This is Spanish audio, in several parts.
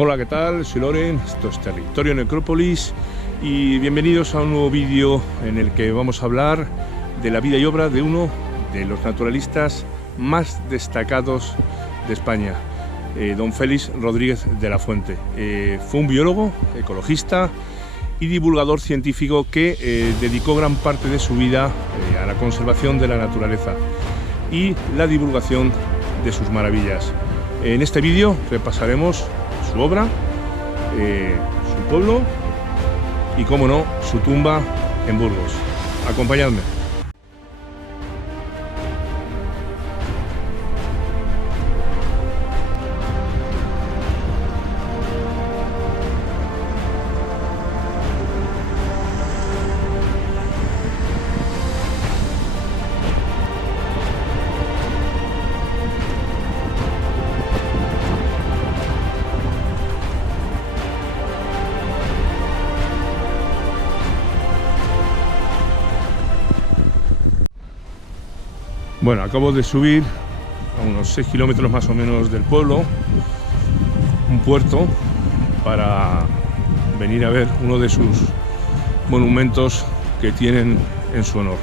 Hola, ¿qué tal? Soy Loren, esto es Territorio Necrópolis y bienvenidos a un nuevo vídeo en el que vamos a hablar de la vida y obra de uno de los naturalistas más destacados de España, don Félix Rodríguez de la Fuente. Fue un biólogo, ecologista y divulgador científico que dedicó gran parte de su vida a la conservación de la naturaleza y la divulgación de sus maravillas. En este vídeo repasaremos su obra, su pueblo y, como no, su tumba en Burgos. Acompañadme. Bueno, acabo de subir a unos 6 kilómetros más o menos del pueblo, un puerto, para venir a ver uno de sus monumentos que tienen en su honor.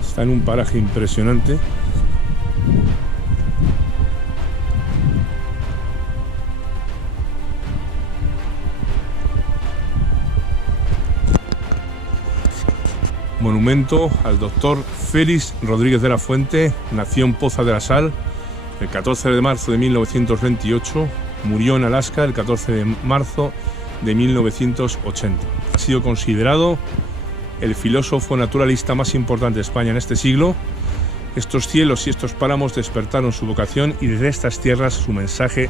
Está en un paraje impresionante. Monumento al doctor Félix Rodríguez de la Fuente. Nació en Poza de la Sal el 14 de marzo de 1928, murió en Alaska el 14 de marzo de 1980. Ha sido considerado el filósofo naturalista más importante de España en este siglo. Estos cielos y estos páramos despertaron su vocación y desde estas tierras su mensaje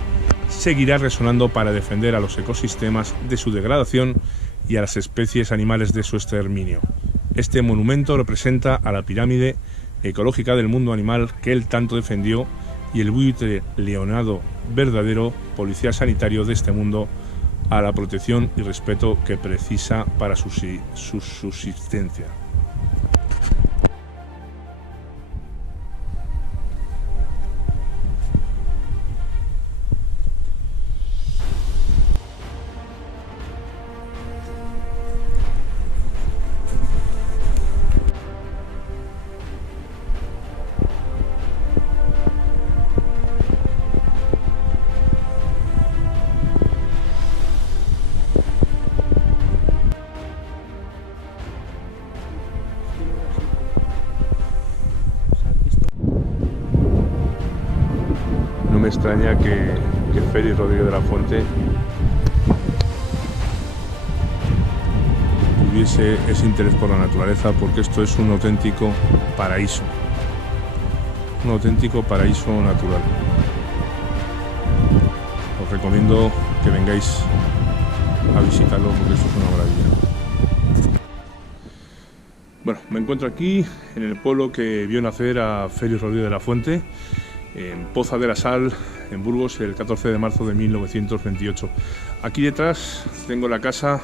seguirá resonando para defender a los ecosistemas de su degradación y a las especies animales de su exterminio. Este monumento representa a la pirámide ecológica del mundo animal que él tanto defendió y el buitre leonado verdadero policía sanitario de este mundo a la protección y respeto que precisa para su subsistencia. No me extraña que Félix Rodríguez de la Fuente tuviese ese interés por la naturaleza, porque esto es un auténtico paraíso natural. Os recomiendo que vengáis a visitarlo porque esto es una maravilla. Bueno, me encuentro aquí en el pueblo que vio nacer a Félix Rodríguez de la Fuente, en Poza de la Sal, en Burgos, el 14 de marzo de 1928. Aquí detrás tengo la casa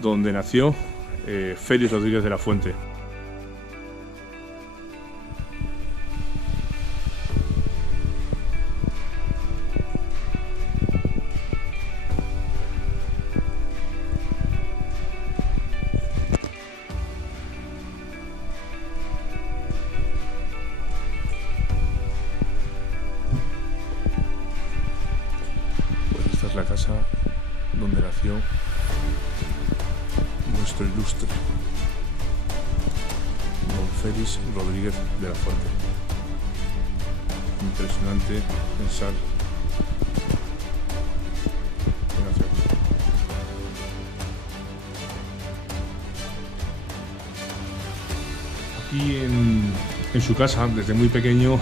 donde nació Félix Rodríguez de la Fuente. Esta es la casa donde nació nuestro ilustre don Félix Rodríguez de la Fuente. Impresionante pensar que nació aquí. Aquí en su casa, desde muy pequeño,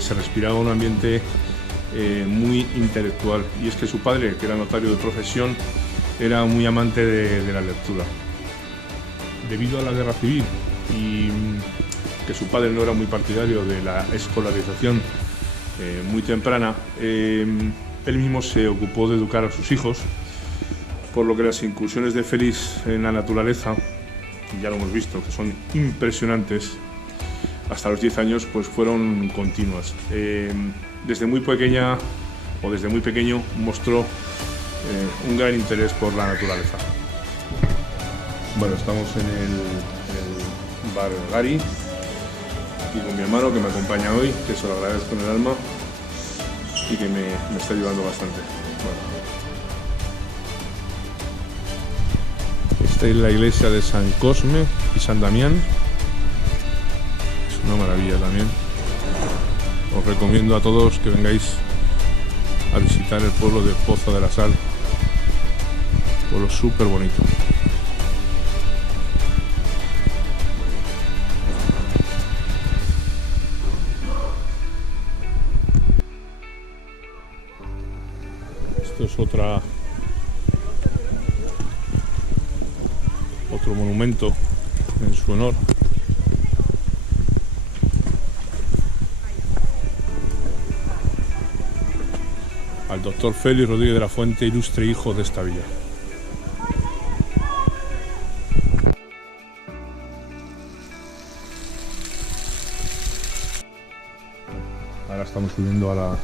se respiraba un ambiente muy intelectual, y es que su padre, que era notario de profesión, era muy amante de la lectura. Debido a la guerra civil y que su padre no era muy partidario de la escolarización muy temprana, él mismo se ocupó de educar a sus hijos, por lo que las incursiones de Félix en la naturaleza, ya lo hemos visto, que son impresionantes, hasta los 10 años pues fueron continuas. Desde muy pequeña o desde muy pequeño mostró un gran interés por la naturaleza. Bueno, estamos en el bar Gary y con mi hermano que me acompaña hoy, que se lo agradezco en el alma y que me está ayudando bastante. Bueno. Esta es la iglesia de San Cosme y San Damián. Es una maravilla también. Os recomiendo a todos que vengáis a visitar el pueblo de Poza de la Sal. Pueblo súper bonito. Esto es otro monumento en su honor. Al doctor Félix Rodríguez de la Fuente, ilustre hijo de esta villa. Ahora estamos subiendo a la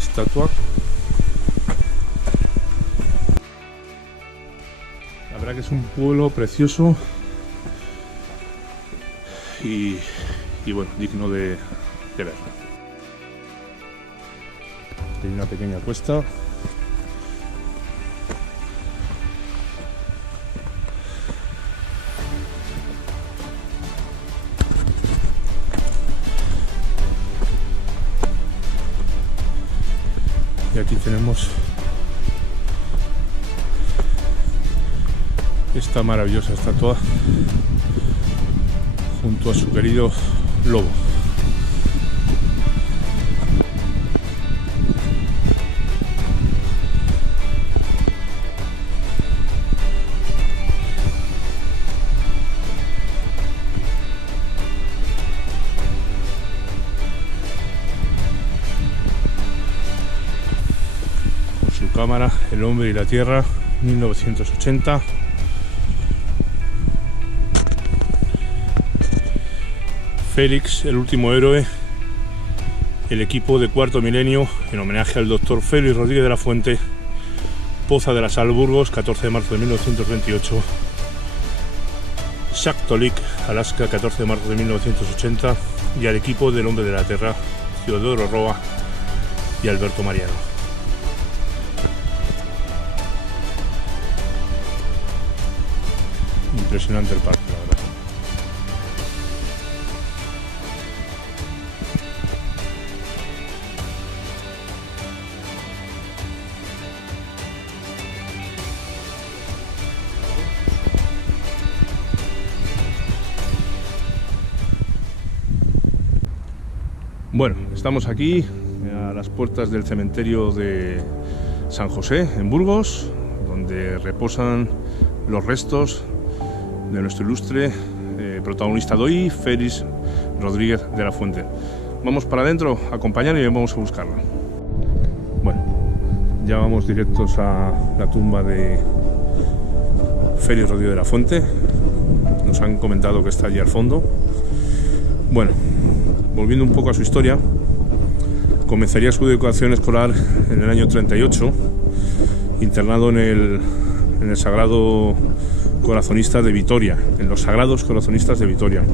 estatua. La verdad que es un pueblo precioso y bueno, digno de ver. Hay una pequeña cuesta. Y aquí tenemos esta maravillosa estatua junto a su querido lobo. Cámara, El hombre y la tierra, 1980. Félix, el último héroe, el equipo de Cuarto Milenio, en homenaje al doctor Félix Rodríguez de la Fuente, Poza de la Sal, Burgos, 14 de marzo de 1928. Shaktoolik, Alaska, 14 de marzo de 1980. Y al equipo del hombre de la tierra, Teodoro Roa y Alberto Mariano. Impresionante el parque, la verdad. Bueno, estamos aquí a las puertas del cementerio de San José, en Burgos, donde reposan los restos de nuestro ilustre protagonista de hoy, Félix Rodríguez de la Fuente. Vamos para adentro, acompañar y vamos a buscarla. Bueno, ya vamos directos a la tumba de Félix Rodríguez de la Fuente. Nos han comentado que está allí al fondo. Bueno, volviendo un poco a su historia, comenzaría su educación escolar en el año 38, internado en el Sagrado Corazonista de Vitoria, en los Sagrados Corazonistas de Vitoria.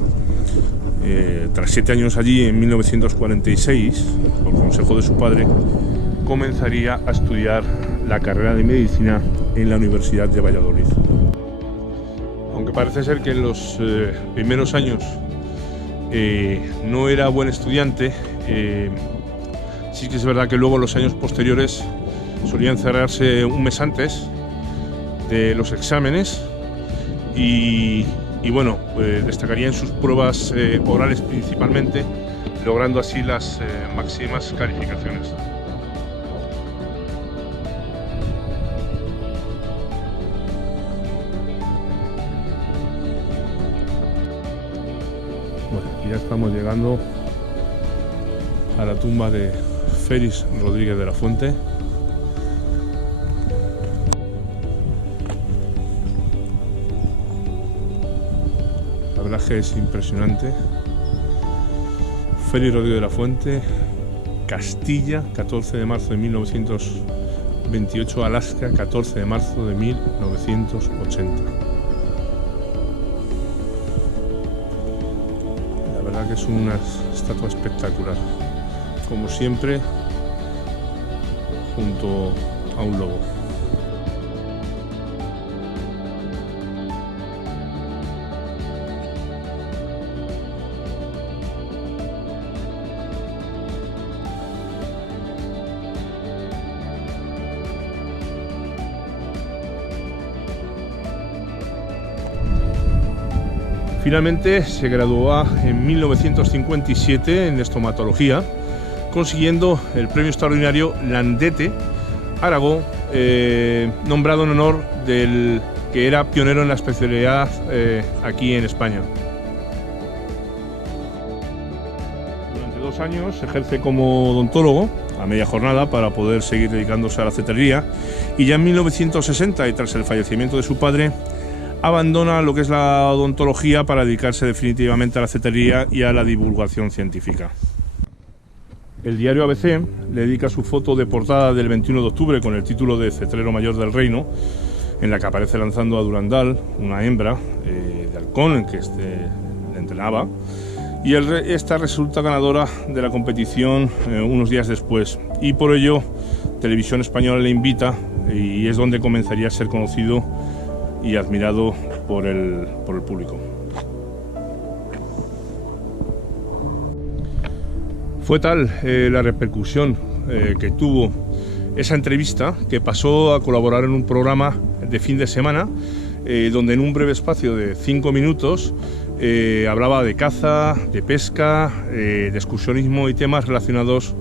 Tras 7 años allí, en 1946, por consejo de su padre, comenzaría a estudiar la carrera de medicina en la Universidad de Valladolid. Aunque parece ser que en los primeros años no era buen estudiante, sí que es verdad que luego en los años posteriores solían cerrarse un mes antes de los exámenes. Y bueno, destacaría en sus pruebas orales principalmente, logrando así las máximas calificaciones. Bueno, ya estamos llegando a la tumba de Félix Rodríguez de la Fuente. La verdad que es impresionante. Félix Rodríguez de la Fuente, Castilla, 14 de marzo de 1928, Alaska, 14 de marzo de 1980. La verdad que es una estatua espectacular, como siempre, junto a un lobo. Finalmente se graduó en 1957 en estomatología, consiguiendo el premio extraordinario Landete Aragó, nombrado en honor del que era pionero en la especialidad aquí en España. Durante 2 años ejerce como odontólogo a media jornada para poder seguir dedicándose a la cetrería, y ya en 1960, y tras el fallecimiento de su padre, abandona lo que es la odontología para dedicarse definitivamente a la cetrería y a la divulgación científica. El diario ABC le dedica su foto de portada del 21 de octubre con el título de Cetrero Mayor del Reino, en la que aparece lanzando a Durandal, una hembra de halcón en que le entrenaba, y esta resulta ganadora de la competición unos días después, y por ello Televisión Española le invita, y es donde comenzaría a ser conocido y admirado por el público. Fue tal la repercusión que tuvo esa entrevista que pasó a colaborar en un programa de fin de semana, donde en un breve espacio de 5 minutos hablaba de caza, de pesca, de excursionismo y temas relacionados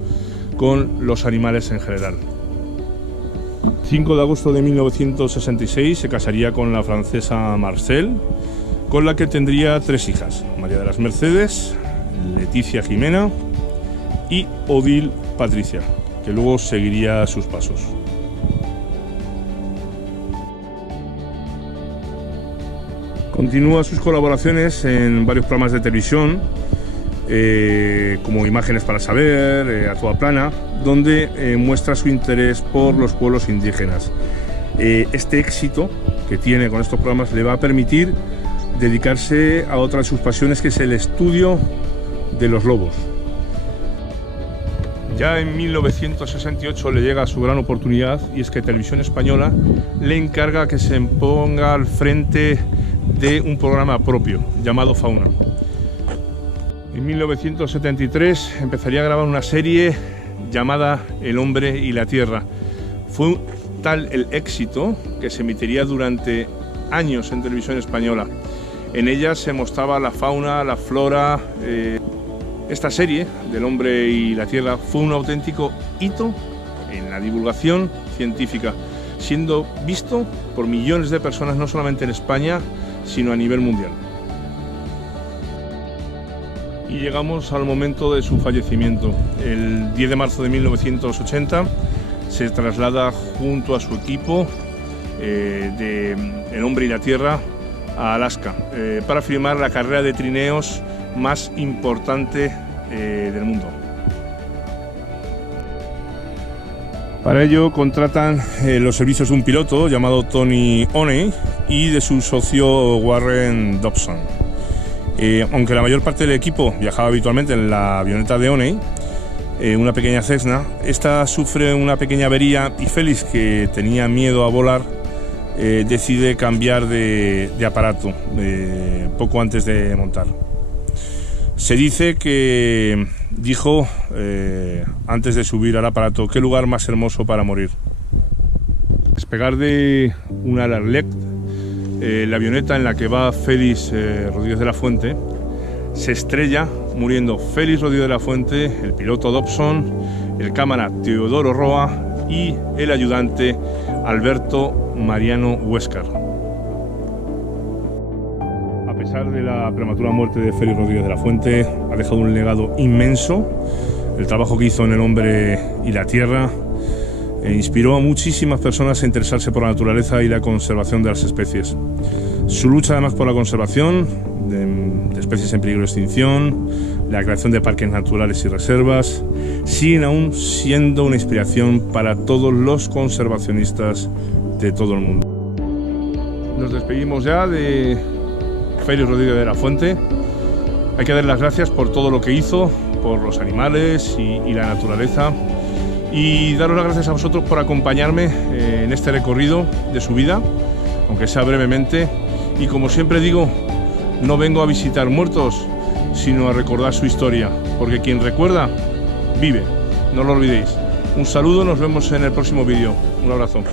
con los animales en general. 5 de agosto de 1966 se casaría con la francesa Marcel, con la que tendría 3 hijas: María de las Mercedes, Leticia Jimena y Odile Patricia, que luego seguiría sus pasos. Continúa sus colaboraciones en varios programas de televisión, como Imágenes para Saber, A Toda Plana, donde muestra su interés por los pueblos indígenas. Este éxito que tiene con estos programas le va a permitir dedicarse a otra de sus pasiones, que es el estudio de los lobos. Ya en 1968 le llega su gran oportunidad, y es que Televisión Española le encarga que se ponga al frente de un programa propio llamado Fauna. En 1973 empezaría a grabar una serie llamada El hombre y la tierra. Fue tal el éxito que se emitiría durante años en Televisión Española. En ella se mostraba la fauna, la flora. Esta serie del hombre y la tierra fue un auténtico hito en la divulgación científica, siendo visto por millones de personas, no solamente en España, sino a nivel mundial. Y llegamos al momento de su fallecimiento. El 10 de marzo de 1980 se traslada junto a su equipo de El hombre y la tierra a Alaska para filmar la carrera de trineos más importante del mundo. Para ello contratan los servicios de un piloto llamado Tony Oney y de su socio Warren Dobson. Aunque la mayor parte del equipo viajaba habitualmente en la avioneta de Oney, una pequeña Cessna, esta sufre una pequeña avería y Félix, que tenía miedo a volar, decide cambiar de aparato poco antes de montar. Se dice que dijo antes de subir al aparato: qué lugar más hermoso para morir. Despegar de un Alarlec, la avioneta en la que va Félix Rodríguez de la Fuente, se estrella, muriendo Félix Rodríguez de la Fuente, el piloto Dobson, el cámara Teodoro Roa y el ayudante Alberto Mariano Huéscar. A pesar de la prematura muerte de Félix Rodríguez de la Fuente, ha dejado un legado inmenso. El trabajo que hizo en El hombre y la tierra inspiró a muchísimas personas a interesarse por la naturaleza y la conservación de las especies. Su lucha además por la conservación de especies en peligro de extinción, la creación de parques naturales y reservas, siguen aún siendo una inspiración para todos los conservacionistas de todo el mundo. Nos despedimos ya de Félix Rodríguez de la Fuente. Hay que darle las gracias por todo lo que hizo, por los animales y la naturaleza, y daros las gracias a vosotros por acompañarme en este recorrido de su vida, aunque sea brevemente. Y como siempre digo, no vengo a visitar muertos, sino a recordar su historia, porque quien recuerda, vive. No lo olvidéis. Un saludo, nos vemos en el próximo vídeo. Un abrazo.